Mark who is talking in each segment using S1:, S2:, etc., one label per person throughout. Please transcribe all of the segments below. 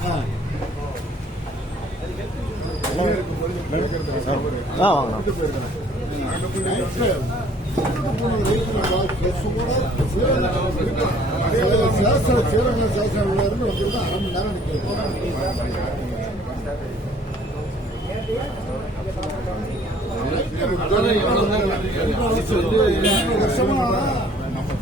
S1: வருஷமா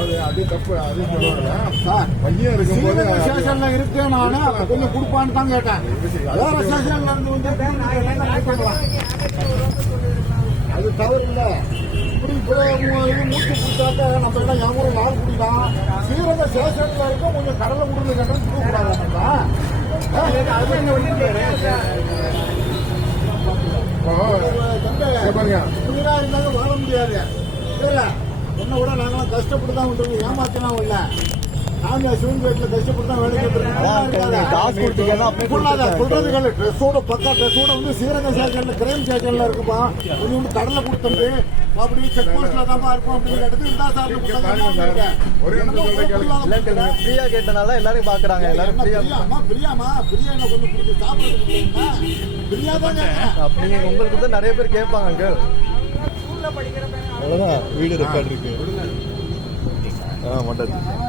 S1: அது அது தப்பு அது
S2: சார் நான் கொஞ்சம் கொடுப்பான்னு தான் கேட்டேன் வேற ஸ்டேஷன்ல இருந்து வந்து அது தவறு இல்லை இப்படி மூச்சு கொடுத்தாக்க நம்ம எல்லாம் என் ஊரில் நாள் குடிக்கலாம் ஸ்ரீரங்க இருக்க கொஞ்சம் கடலை விடுறது கேட்டாலும் கொடுக்கூடாது பாருங்க இருந்தாலும் வர முடியாது என்ன விட நாங்களாம் கஷ்டப்பட்டு தான் விட்டுருங்க ஏமாத்தினா இல்ல நாங்க சிவன் பேட்டில் கஷ்டப்பட்டு தான் வேலை கேட்டுருக்கோம் சொல்றது ட்ரெஸ்ஸோட பக்கா ட்ரெஸ்ஸோட வந்து சீரக சேக்கல்ல கிரைம் சேக்கல்ல இருக்குப்பா கொஞ்சம் கடலை கொடுத்துட்டு அப்படி செக் போஸ்ட்ல தான் இருப்போம் அப்படின்னு கேட்டது இந்த ஃப்ரீயா கேட்டனால எல்லாரும் பாக்குறாங்க எல்லாரும் பிரியாமா பிரியாமா பிரியா என்ன சாப்பிடுறது பிரியா அப்படி உங்களுக்கு நிறைய பேர் கேட்பாங்க
S1: அவ்வளோதான் வீடு ரெக்கார்ட் இருக்கு ஆ மண்டாச்சு